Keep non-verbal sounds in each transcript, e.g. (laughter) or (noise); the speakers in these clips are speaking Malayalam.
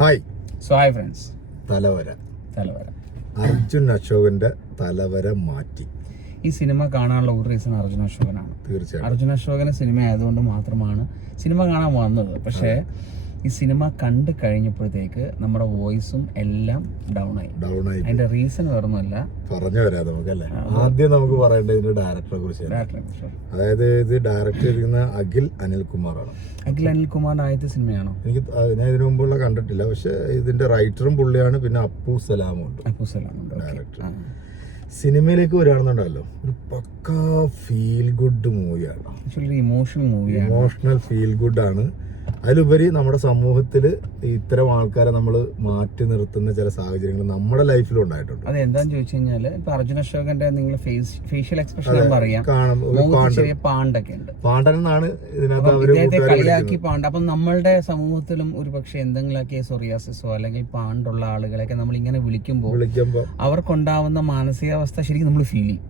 Hi. So hi friends Thalavara. Thalavara. Arjun അശോകന്റെ തലവര മാറ്റി. ഈ സിനിമ കാണാനുള്ള ഒരു റീസൺ അർജുന അശോകനാണ്. തീർച്ചയായും അർജുന അശോകന സിനിമ ആയതുകൊണ്ട് മാത്രമാണ് സിനിമ കാണാൻ വന്നത്. പക്ഷേ ഈ സിനിമ കണ്ടു കഴിഞ്ഞപ്പോഴത്തേക്ക് നമ്മുടെ വോയിസും എല്ലാം ഡൗൺ ആയി. ഡൗൺ ആയി. അതിന്റെ റീസൺ വേറൊന്നുമല്ല. പറഞ്ഞു വരാം നമുക്കല്ലേ ആദ്യം നമുക്ക് പറയേണ്ടത് ഇതിന്റെ ഡയറക്ടറെ കുറിച്ച് അതായത് ഇത് ഡയറക്ട് ചെയ്തിരിക്കുന്ന അഖിൽ അനിൽകുമാറാണ്. അഖിൽ അനിൽകുമാറിന്റെ ആദ്യത്തെ സിനിമയാണോ? എനിക്ക് ഞാൻ ഇതിനു മുമ്പുള്ള കണ്ടിട്ടില്ല. പക്ഷെ ഇതിന്റെ റൈറ്ററും പുള്ളിയാണ് പിന്നെ അപ്പു സലാമും ഉണ്ട്. അപ്പു സലാമും ഡയറക്ടർ സിനിമയിലേക്ക് വരികയാണെന്നുണ്ടല്ലോ ഒരു പക്കാ ഫീൽ ഗുഡ് മൂവിയാണ് ഇമോഷണൽ മൂവിയാണ് ഇമോഷണൽ ഫീൽ ഗുഡ് ആണ്. അതിലുപരി നമ്മുടെ സമൂഹത്തിൽ ഇത്തരം ആൾക്കാരെ നമ്മൾ മാറ്റി നിർത്തുന്ന ചില സാഹചര്യങ്ങൾ നമ്മുടെ ലൈഫിലും ഉണ്ടായിട്ടുണ്ട്. അത് എന്താന്ന് ചോദിച്ചു കഴിഞ്ഞാൽ ഇപ്പൊ അർജുന അശോകന്റെ നിങ്ങൾ ഫേഷ്യൽ എക്സ്പ്രഷൻ അറിയാം ചെറിയ പാണ്ടൊക്കെ ഉണ്ട്. എന്നാണ് ഇതിനകത്ത് കളിയാക്കി പാണ്ട് അപ്പൊ നമ്മളുടെ സമൂഹത്തിലും ഒരു പക്ഷെ എന്തെങ്കിലുമൊക്കെ സൊറിയാസിസോ അല്ലെങ്കിൽ പാണ്ടുള്ള ആളുകളെയൊക്കെ നമ്മൾ ഇങ്ങനെ വിളിക്കുമ്പോൾ വിളിക്കുമ്പോൾ അവർക്കുണ്ടാവുന്ന മാനസികാവസ്ഥ ശരിക്കും നമ്മൾ ഫീൽ ചെയ്യും.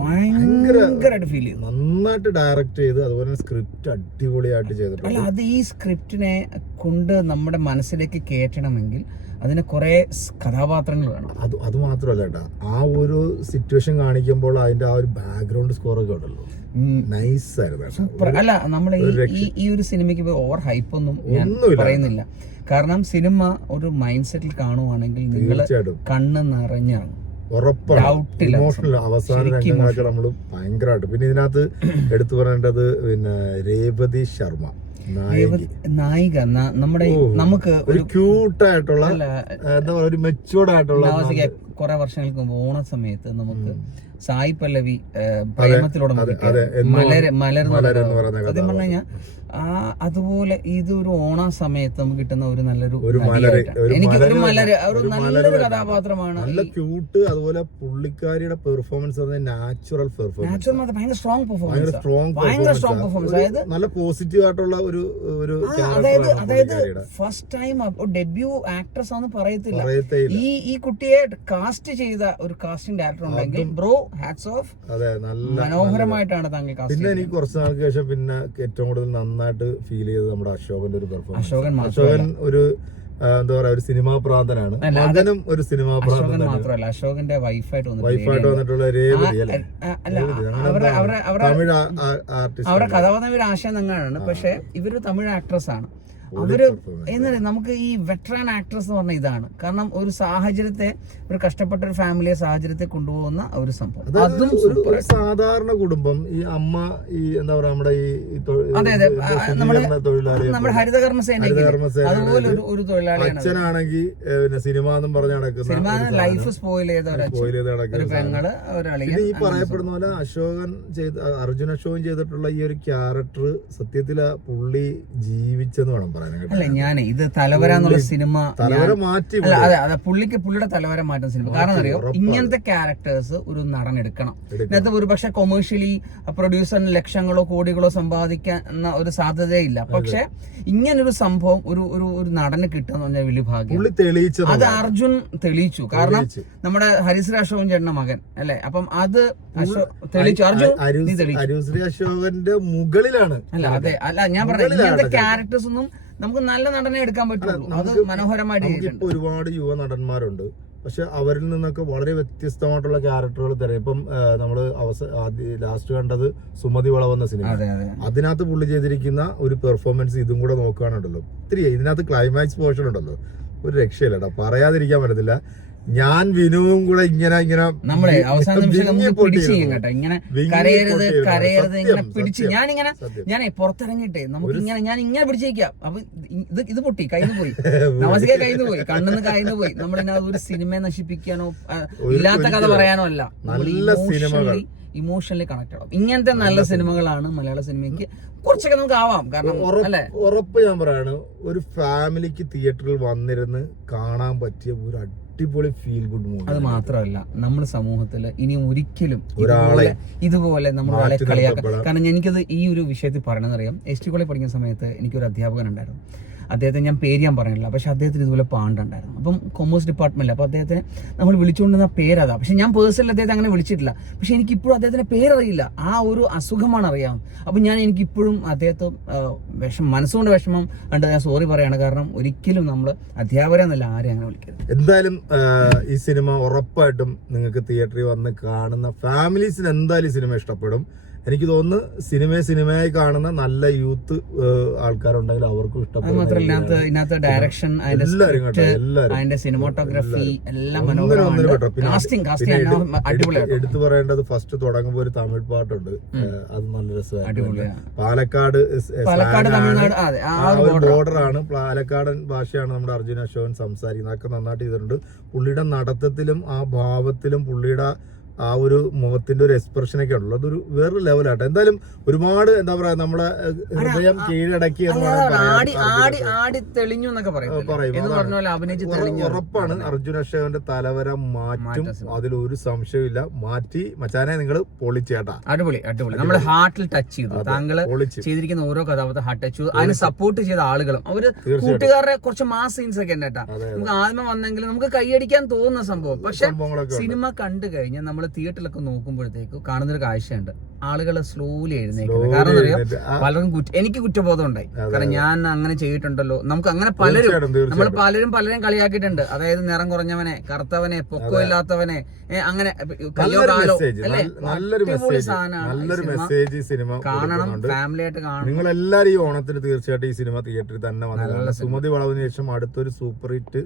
ഭയങ്കരമായിട്ട് ഫീൽ ചെയ്യും നന്നായിട്ട് ഡയറക്റ്റ് ചെയ്ത് അതുപോലെ സ്ക്രിപ്റ്റ് അടിപൊളിയായിട്ട് ചെയ്തിട്ടുണ്ട്. അല്ല അത് ഈ സ്ക്രിപ്റ്റിനെ കൊണ്ട് നമ്മുടെ മനസ്സിലേക്ക് കയറ്റണമെങ്കിൽ അതിന് കുറെ കഥാപാത്രങ്ങൾ വേണം. അത് അത് മാത്രമല്ല കേട്ടാ ആ ഒരു സിറ്റുവേഷൻ കാണിക്കുമ്പോൾ അതിന്റെ ആ ഒരു ബാക്ക്ഗ്രൗണ്ട് സ്കോർ ഒക്കെ ഉണ്ടല്ലോ. നൈസ് ആയിരുന്നു. അല്ല നമ്മൾ ഈ ഒരു ഈ- ഈ ഒരു സിനിമയ്ക്ക് ഓവർ ഹൈപ്പ് ഒന്നും ഞാൻ പറയുന്നില്ല. കാരണം സിനിമ ഒരു മൈൻഡ് സെറ്റിൽ കാണുവാണെങ്കിൽ നിങ്ങൾ കണ്ണ് നിറഞ്ഞിറങ്ങും. ഉറപ്പാണ്. ഇമോഷണൽ അവസാന രംഗങ്ങളൊക്കെ നമ്മൾ ഭയങ്കരമായിട്ട് പിന്നെ ഇതിനകത്ത് എടുത്തു പറയേണ്ടത് പിന്നെ രേവതി ശർമ്മ നായകി. നമ്മുടെ നമുക്ക് ഒരു ക്യൂട്ടായിട്ടുള്ള എന്താ പറയുക ഒരു മെച്ചൂർഡ് ആയിട്ടുള്ള കുറെ വർഷങ്ങൾക്ക് മുമ്പ് ഓണ സമയത്ത് നമുക്ക് സായി പല്ലവി പ്രേമത്തിലൂടെ മലർ മലർ എന്ന് സത്യം പറഞ്ഞു കഴിഞ്ഞാൽ ആ അതുപോലെ ഇത് ഒരു ഓണ സമയത്ത് നമുക്ക് കിട്ടുന്ന ഒരു നല്ലൊരു എനിക്ക് ഒരു മലര് ഒരു നല്ലൊരു കഥാപാത്രമാണ് നല്ല ക്യൂട്ട് അതുപോലെ പുള്ളിക്കാരിയുടെ പെർഫോമൻസ് നാച്ചുറൽ പെർഫോമൻസ് നാച്ചുറൽ ഭയങ്കര സ്ട്രോങ് പെർഫോമൻസ് ഭയങ്കര സ്ട്രോങ് പെർഫോമൻസ് അതായത് നല്ല പോസിറ്റീവ് ആയിട്ടുള്ള ഒരു ഒരു അതായത് അതായത് ഫസ്റ്റ് ടൈം ഡെബ്യൂ ആക്ട്രസ് ആണെന്ന് പറയത്തില്ല. ഈ ഈ കുട്ടിയെ കാസ്റ്റ് ചെയ്ത ഒരു കാസ്റ്റിംഗ് ഡയറക്ടർ ഉണ്ടെങ്കിൽ ബ്രോ ഹാറ്റ്സ് ഓഫ് അതെ നല്ല മനോഹരമായിട്ടാണ് താങ്കൾ കാസ്റ്റ് പിന്നെ എനിക്ക് കുറച്ച് നാൾക്ക് ശേഷം പിന്നെ ഏറ്റവും കൂടുതൽ നന്നായിട്ട് ഫീൽ ചെയ്തത് നമ്മുടെ അശോകന്റെ ഒരു പെർഫോമൻസ് അശോകൻ അശോകൻ ഒരു എന്താ പറയാ ഒരു സിനിമാ പ്രാന്തനാണ്. മകനും ഒരു സിനിമാ പ്രാന്തൻ മാത്രമല്ല അശോകന്റെ വൈഫായിട്ട് വൈഫായിട്ട് വന്നിട്ടുള്ള രേവതി തമിഴ് ആർട്ടിസ്റ്റ് അവരുടെ കഥാപാത്രം ഒരു ആശയം തന്നെയാണ്. പക്ഷെ ഇവർ തമിഴ് ആക്ട്രസ് ആണ്. അവർ എന്നറിയാം നമുക്ക് ഈ വെറ്ററാൻ ആക്ട്രസ് എന്ന് പറഞ്ഞ ഇതാണ്. കാരണം ഒരു സാഹചര്യത്തെ ഒരു കഷ്ടപ്പെട്ട ഒരു ഫാമിലിയെ സാഹചര്യത്തെ കൊണ്ടുപോകുന്ന ഒരു സംഭവം. അതും സാധാരണ കുടുംബം ഈ അമ്മ ഈ എന്താ പറയാ നമ്മുടെ ഈ അതെ, അതെ. നമ്മുടെ ഹരിതകർമ്മ സേന അതുപോലെ ഒരു ഒരു തൊഴിലാളിയാണ് അച്ഛനാണെങ്കിൽ പിന്നെ സിനിമ എന്നും പറഞ്ഞ് സിനിമ ലൈഫ് സ്പോയിൽ ചെയ്ത ഒരു. പെങ്ങൾ ഒരളിയൻ ഈ പറയപ്പെടുന്ന പോലെ അശോകൻ ചെയ്ത അർജുൻ അശോകൻ ചെയ്തിട്ടുള്ള ഈ ഒരു ക്യാരക്ടർ സത്യത്തിൽ ആ പുള്ളി ജീവിച്ചെന്ന് വേണം പറയാൻ അല്ല ഞാൻ ഇത് തലവര എന്നുള്ള സിനിമ തലവര മാറ്റി അല്ല അതെ അതെ പുള്ളിക്ക് പുള്ളിയുടെ തലവര മാറ്റുന്ന സിനിമ. കാരണം അറിയോ? ഇങ്ങനത്തെ ക്യാരക്ടേഴ്സ് ഒരു നടൻ എടുക്കണം. ഇതിനകത്ത് ഒരു പക്ഷെ കൊമേഴ്ഷ്യലി പ്രൊഡ്യൂസറിന് ലക്ഷങ്ങളോ കോടികളോ സമ്പാദിക്കാൻ ഒരു സാധ്യതയില്ല. പക്ഷെ ഇങ്ങനൊരു സംഭവം ഒരു ഒരു ഒരു നടന് കിട്ടുക എന്ന് പറഞ്ഞാൽ വലിയ ഭാഗ്യം. അത് അർജുൻ തെളിയിച്ചു. കാരണം നമ്മുടെ ഹരിശ്രീ അശോകൻ ചേട്ടന്റെ മകൻ അല്ലെ? അപ്പം അത് തെളിയിച്ചു. അർജുൻ ശ്രീ അശോകന്റെ മുകളിലാണ് അല്ല അതെ അല്ല ഞാൻ പറഞ്ഞ ഇങ്ങനത്തെ. ക്യാരക്ടേഴ്സ് ഒന്നും നമുക്ക് നല്ല നടനെ എടുക്കാൻ പറ്റുള്ളൂ. അത് മനോഹരമായിട്ട് ഒരുപാട് യുവ നടന്മാരുണ്ട്. പക്ഷെ അവരിൽ നിന്നൊക്കെ വളരെ വ്യത്യസ്തമായിട്ടുള്ള ക്യാരക്ടറുകൾ തരാം. ഇപ്പം നമ്മൾ നമ്മൾ അവസ ലാസ്റ്റ് കണ്ടത് സുമതി വളവെന്ന സിനിമ. അതെ അതെ. അതിനകത്ത് പുള്ളി ചെയ്തിരിക്കുന്ന ഒരു പെർഫോമൻസ് ഇതും കൂടെ നോക്കുകയാണുണ്ടല്ലോ. ഒത്തിരി ഇതിനകത്ത് ക്ലൈമാക്സ് പോർഷൻ ഉണ്ടല്ലോ. ഒരു രക്ഷയില്ലടാ. പറയാതിരിക്കാൻ പറ്റത്തില്ല. ഞാൻ വിനുവും കൂടെ ഇങ്ങനെ ഇങ്ങനെ നമ്മളെ അവസാന നിമിഷം പിടിച്ച് കേട്ടോ. ഇങ്ങനെ കരയരുത്. കരയരുത് ഇങ്ങനെ പിടിച്ച്. ഞാനിങ്ങനെ. ഞാനേ പുറത്തിറങ്ങിയിട്ടേ നമുക്ക് ഇങ്ങനെ ഞാൻ ഇങ്ങനെ പിടിച്ചേക്കാം അപ്പൊ ഇത് ഇത് പൊട്ടി കയ്യിൽ പോയി. (laughs) നമസ്കാര കയ്യിൽ പോയി കണ്ണെന്ന് കയ്യിൽ പോയി. നമ്മളിങ്ങനെ ഒരു സിനിമയെ നശിപ്പിക്കാനോ ഇല്ലാത്ത കഥ പറയാനോ അല്ല. നല്ല സിനിമകൾ. ഇമോഷണലി കണക്ട് ആവും ഇങ്ങനത്തെ നല്ല സിനിമകളാണ് മലയാള സിനിമയ്ക്ക്. കുറച്ചൊക്കെ നമുക്ക് ആവാം കാരണം അല്ലെ? ഉറപ്പ് ഞാൻ പറയാണ് ഒരു ഫാമിലിക്ക് തിയേറ്ററിൽ വന്നിരുന്ന് കാണാൻ പറ്റിയ ഒരു അടിപൊളി ഫീൽ ഗുഡ് മൂവി അത് മാത്രമല്ല നമ്മുടെ സമൂഹത്തിൽ ഇനി ഒരിക്കലും ഒരാളെ ഇതുപോലെ നമ്മൾ ഒരാളെ കളിയാക്കാം. കാരണം എനിക്കത് ഈ ഒരു വിഷയത്തിൽ പറയണമെന്നറിയാം എസ് ടി കോളേജ് പഠിക്കുന്ന സമയത്ത് എനിക്കൊരു അധ്യാപകൻ ഉണ്ടായിരുന്നു. അദ്ദേഹത്തെ ഞാൻ പേര് ഞാൻ പറയണില്ല പക്ഷെ അദ്ദേഹത്തിന് ഇതുപോലെ പാണ്ടുണ്ടായിരുന്നു. അപ്പം കൊമേഴ്സ് ഡിപ്പാർട്ട്മെന്റിൽ അപ്പോൾ അദ്ദേഹത്തിന് നമ്മൾ വിളിച്ചുകൊണ്ടിരുന്ന പേരതാ. പക്ഷെ ഞാൻ പേഴ്സണലി അദ്ദേഹത്തെ അങ്ങനെ വിളിച്ചിട്ടില്ല. പക്ഷെ എനിക്ക് ഇപ്പോഴും അദ്ദേഹത്തിന്റെ പേരറിയില്ല. ആ ഒരു അസുഖമാണ് അറിയാം. അപ്പം ഞാൻ എനിക്കിപ്പോഴും അദ്ദേഹത്തെ വിഷം മനസ്സുകൊണ്ട് വിഷമം ഉണ്ട് ഞാൻ സോറി പറയാണ്. കാരണം ഒരിക്കലും നമ്മൾ അധ്യാപകരെന്നല്ല ആരെയും അങ്ങനെ വിളിക്കരുത്. എന്തായാലും ഈ സിനിമ ഉറപ്പായിട്ടും നിങ്ങൾക്ക് തിയേറ്ററിൽ വന്ന് കാണുന്ന ഫാമിലീസിന് എന്തായാലും സിനിമ ഇഷ്ടപ്പെടും. എനിക്ക് തോന്നുന്നു സിനിമയെ സിനിമയായി കാണുന്ന നല്ല യൂത്ത് ആൾക്കാരുണ്ടെങ്കിൽ അവർക്കും ഇഷ്ടപ്പെടും ഡയറക്ഷൻ എല്ലാവരും കേട്ടോ എല്ലാവരും. സിനിമോട്ടോഗ്രാഫി എല്ലാം എടുത്ത് പറയേണ്ടത് ഫസ്റ്റ് തുടങ്ങുമ്പോൾ ഒരു തമിഴ് പാട്ടുണ്ട്. അത് നല്ല രസമായിരുന്നു. പാലക്കാട് ബോർഡറാണ് പാലക്കാടൻ ഭാഷയാണ് നമ്മുടെ അർജുന അശോകൻ സംസാരിക്കുന്നത്. അതൊക്കെ നന്നായിട്ട് ചെയ്തിട്ടുണ്ട്. പുള്ളിയുടെ നടത്തത്തിലും ആ ഭാവത്തിലും പുള്ളിയുടെ ആ ഒരു മുഖത്തിന്റെ ഒരു എക്സ്പ്രഷനൊക്കെ ഉള്ളു. അതൊരു വേറൊരു ലെവലാട്ടെ എന്തായാലും ഒരുപാട് എന്താ പറയാ നമ്മളെ ഹൃദയം കീഴടക്കി പറയും. ഉറപ്പാണ് അർജുന അക്ഷയന്റെ തലവര മാറ്റും. അതിൽ ഒരു അതിലൊരു സംശയമില്ല മാറ്റി മച്ചാനെ നിങ്ങൾ പൊളിച്ചേട്ടാ അടിപൊളി അടിപൊളി. നമ്മുടെ ഹാർട്ടിൽ ടച്ച് ചെയ്തു. താങ്കൾ ചെയ്തിരിക്കുന്ന ഓരോ കഥാപാത്രം ഹാർട്ട് ടച്ച് ചെയ്തു. അതിന് സപ്പോർട്ട് ചെയ്ത ആളുകളും. അവർ. കൂട്ടുകാരുടെ കുറച്ച് മാസ് സീൻസ് ഒക്കെ ഉണ്ട് കേട്ടാ. നമുക്ക് ആദ്യമേ വന്നെങ്കിലും നമുക്ക് കൈയടിക്കാൻ തോന്നുന്ന സംഭവം. പക്ഷെ സിനിമ കണ്ടു കഴിഞ്ഞാൽ നമ്മൾ തിയേറ്ററിലൊക്കെ നോക്കുമ്പോഴത്തേക്ക് കാണുന്നൊരു കാഴ്ചയുണ്ട്. ആളുകൾ സ്ലോലി എഴുന്നേക്കുന്നത്. കാരണം അറിയാം? പലർക്കും കുറ്റ- എനിക്ക് കുറ്റബോധം ഉണ്ടായി കാരണം ഞാൻ അങ്ങനെ ചെയ്തിട്ടുണ്ടല്ലോ. നമുക്ക് അങ്ങനെ പലരും നമ്മൾ പലരും പലരും കളിയാക്കിയിട്ടുണ്ട്. അതായത് നിറം കുറഞ്ഞവനെ കറുത്തവനെ പൊക്കമില്ലാത്തവനെ അങ്ങനെ കയ്യോ കാലോ നല്ലൊരു മെസ്സേജ് സിനിമ. കാണണം ഫാമിലി ആയിട്ട് കാണണം. നിങ്ങൾ എല്ലാരും ഈ ഓണത്തിന് തീർച്ചയായിട്ടും ഈ സിനിമ തിയേറ്ററിൽ തന്നെ സിനിമ. സുമതി വളവിന് ശേഷം അടുത്തൊരു സൂപ്പർ ഹിറ്റ്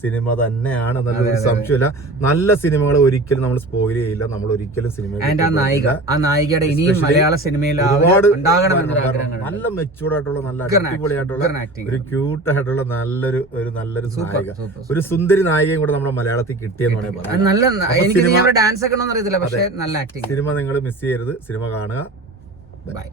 സിനിമ തന്നെയാണ് എന്നുള്ള സംശയമില്ല നല്ല സിനിമകൾ ഒരിക്കലും നമ്മൾ സ്പോയിൽ ചെയ്യില്ല. നമ്മൾ ഒരിക്കലും സിനിമ ആ നായിക ആ നായികയുടെ ഇനിയും മലയാള സിനിമയിൽ ഒരുപാട് നല്ല മെച്ചൂർഡ് ആയിട്ടുള്ള നല്ല അടിപൊളിയായിട്ടുള്ള ഒരു ക്യൂട്ട് ആയിട്ടുള്ള നല്ലൊരു ഒരു നല്ലൊരു നായിക. ഒരു സുന്ദരി നായികയും കൂടെ നമ്മുടെ മലയാളത്തിൽ കിട്ടിയെന്ന് വേണമെങ്കിൽ പറയാം. നല്ല എനിക്ക് ഡാൻസ് ഒക്കെ അറിയത്തില്ല പക്ഷേ നല്ല ആക്ടിങ് സിനിമ നിങ്ങൾ മിസ് ചെയ്യരുത്. സിനിമ കാണുക. ബൈ